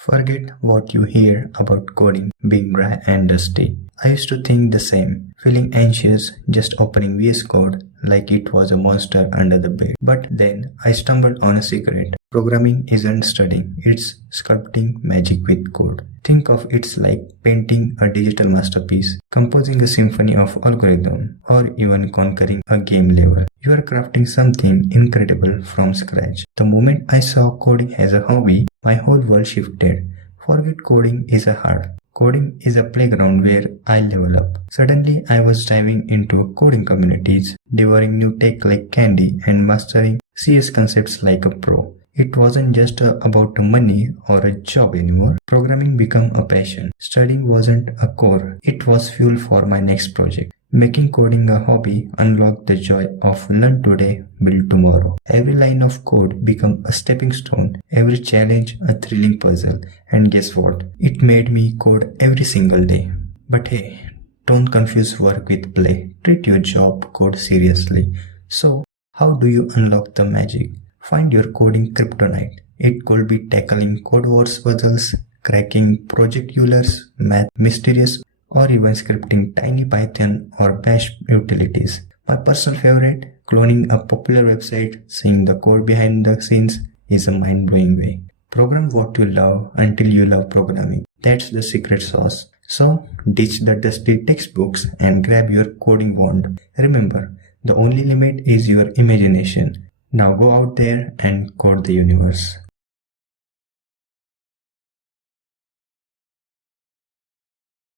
Forget what you hear about coding being dry and dusty. I used to think the same, feeling anxious just opening VS Code like it was a monster under the bed. But then I stumbled on a secret. Programming isn't studying, it's sculpting magic with code. Think of it like painting a digital masterpiece, composing a symphony of algorithm, or even conquering a game level. You are crafting something incredible from scratch. The moment I saw coding as a hobby, my whole world shifted. Forget coding is a hard. Coding is a playground where I level up. Suddenly, I was diving into coding communities, devouring new tech like candy, and mastering CS concepts like a pro. It wasn't just about money or a job anymore. Programming became a passion. Studying wasn't a core, it was fuel for my next project. Making coding a hobby unlocked the joy of learn today, build tomorrow. Every line of code became a stepping stone, every challenge a thrilling puzzle. And guess what? It made me code every single day. But hey, don't confuse work with play. Treat your job code seriously. So, how do you unlock the magic? Find your coding kryptonite. It could be tackling code wars puzzles, cracking project Euler's math mysterious, or even scripting tiny Python or Bash utilities. My personal favorite, cloning a popular website, seeing the code behind the scenes is a mind-blowing way. Program what you love until you love programming. That's the secret sauce. So, ditch the dusty textbooks and grab your coding wand. Remember, the only limit is your imagination. Now go out there and code the universe.